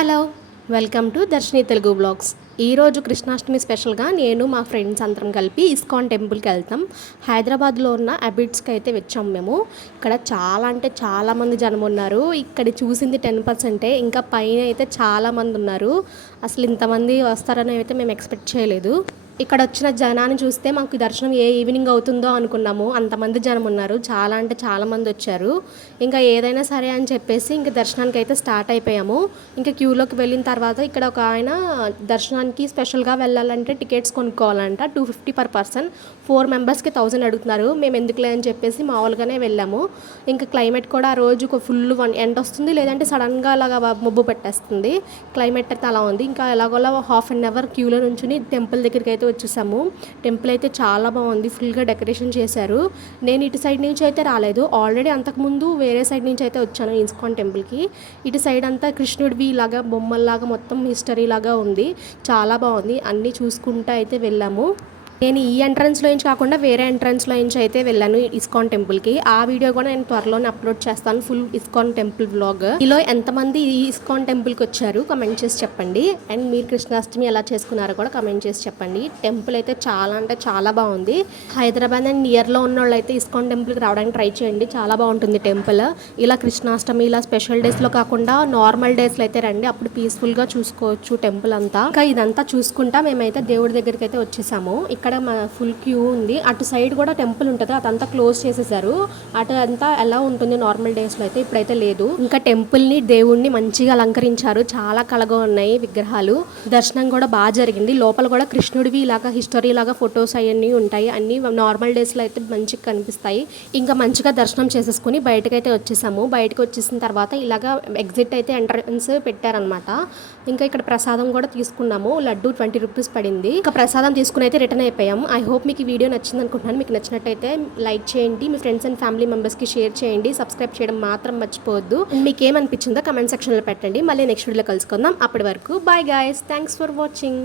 Hello, welcome to Darshini Telugu blogs. ఈరోజు కృష్ణాష్టమి స్పెషల్గా నేను మా ఫ్రెండ్స్ అందరం కలిపి ఇస్కాన్ టెంపుల్కి వెళ్తాం. హైదరాబాద్లో ఉన్న అబిడ్స్కి అయితే వచ్చాం మేము. ఇక్కడ చాలా అంటే చాలామంది జనం ఉన్నారు. ఇక్కడ చూసింది 10%, ఇంకా పైన అయితే చాలామంది ఉన్నారు. అసలు ఇంతమంది వస్తారని అయితే మేము ఎక్స్పెక్ట్ చేయలేదు. ఇక్కడ వచ్చిన జనాన్ని చూస్తే మాకు దర్శనం ఏ ఈవినింగ్ అవుతుందో అనుకున్నాము. అంతమంది జనం ఉన్నారు, చాలా అంటే చాలామంది వచ్చారు. ఇంకా ఏదైనా సరే అని చెప్పేసి ఇంకా దర్శనానికి అయితే స్టార్ట్ అయిపోయాము. ఇంకా క్యూలోకి వెళ్ళిన తర్వాత ఇక్కడ ఒక ఆయన దర్శనానికి స్పెషల్గా వెళ్ళాలంటే టికెట్స్ కొనుక్కోవాలంట. 250 per person, 4 మెంబర్స్కి 1000 అడుగుతున్నారు. మేము ఎందుకులే అని చెప్పేసి మామూలుగానే వెళ్ళాము. ఇంకా క్లైమేట్ కూడా ఆ రోజు ఫుల్ ఎండ వస్తుంది, లేదంటే సడన్గా అలాగా మబ్బు పెట్టేస్తుంది. క్లైమేట్ అయితే అలా ఉంది. ఇంకా ఎలాగోలా ½ an hour క్యూలో నుంచి టెంపుల్ దగ్గరికి అయితే వచ్చేసాము. టెంపుల్ అయితే చాలా బాగుంది, ఫుల్గా డెకరేషన్ చేశారు. నేను ఇటు సైడ్ నుంచి అయితే రాలేదు, ఆల్రెడీ అంతకుముందు వేరే సైడ్ నుంచి అయితే వచ్చాను ఇస్కాన్ టెంపుల్కి. ఇటు సైడ్ అంతా కృష్ణుడివి లాగా బొమ్మల్లాగా మొత్తం హిస్టరీ లాగా ఉంది, చాలా బాగుంది. అన్నీ చూసుకుంటూ అయితే వెళ్ళాము. నేను ఈ ఎంట్రన్స్లో నుంచి కాకుండా వేరే ఎంట్రన్స్లో నుంచి అయితే వెళ్ళాను ఇస్కాన్ టెంపుల్కి. ఆ వీడియో కూడా నేను త్వరలోనే అప్లోడ్ చేస్తాను, ఫుల్ ఇస్కాన్ టెంపుల్ వ్లాగ్. ఈలో ఎంతమంది ఈ ఇస్కాన్ టెంపుల్కి వచ్చారు కమెంట్ చేసి చెప్పండి. అండ్ మీరు కృష్ణాష్టమి ఎలా చేసుకున్నారో కూడా కమెంట్ చేసి చెప్పండి. టెంపుల్ అయితే చాలా అంటే చాలా బాగుంది. హైదరాబాద్ అండ్ నియర్లో ఉన్న వాళ్ళు అయితే ఇస్కాన్ టెంపుల్కి రావడానికి ట్రై చేయండి, చాలా బాగుంటుంది టెంపుల్. ఇలా కృష్ణాష్టమి ఇలా స్పెషల్ డేస్లో కాకుండా నార్మల్ డేస్లో అయితే రండి, అప్పుడు పీస్ఫుల్గా చూసుకోవచ్చు టెంపుల్ అంతా. ఇంకా ఇదంతా చూసుకుంటా మేమైతే దేవుడి దగ్గరికి అయితే వచ్చేసాము. ఇక్కడ ఫుల్ క్యూ ఉంది. అటు సైడ్ కూడా టెంపుల్ ఉంటుంది, అదంతా క్లోజ్ చేసేసారు. అటు అంతా ఎలా ఉంటుంది నార్మల్ డేస్లో అయితే, ఇప్పుడైతే లేదు. ఇంకా టెంపుల్ని దేవుణ్ణి మంచిగా అలంకరించారు, చాలా కళగా ఉన్నాయి విగ్రహాలు. దర్శనం కూడా బాగా జరిగింది. లోపల కూడా కృష్ణుడివి ఇలాగా హిస్టరీ లాగా ఫొటోస్ అవన్నీ ఉంటాయి. అన్నీ నార్మల్ డేస్లో అయితే మంచిగా కనిపిస్తాయి. ఇంకా మంచిగా దర్శనం చేసేసుకుని బయటకైతే వచ్చేసాము. బయటకు వచ్చేసిన తర్వాత ఇలాగా ఎగ్జిట్ అయితే ఎంట్రన్స్ పెట్టారనమాట. ఇంకా ఇక్కడ ప్రసాదం కూడా తీసుకున్నాము, లడ్డు 20 రూపీస్ పడింది. ఇంకా ప్రసాదం తీసుకుని అయితే రిటర్న్ అయిపోయాము. ఐ హోప్ మీకు ఈ వీడియో నచ్చింది అనుకుంటున్నాను. మీకు నచ్చినట్టయితే లైక్ చేయండి, మీ ఫ్రెండ్స్ అండ్ ఫ్యామిలీ మెంబర్స్కి షేర్ చేయండి, సబ్స్క్రైబ్ చేయడం మాత్రం మర్చిపోవద్దు. మీకు ఏమనిపించిందో కమెంట్ సెక్షన్లో పెట్టండి. మళ్ళీ నెక్స్ట్ వీడియోలో కలుసుకుందాం. అప్పటి వరకు bye guys, thanks for watching.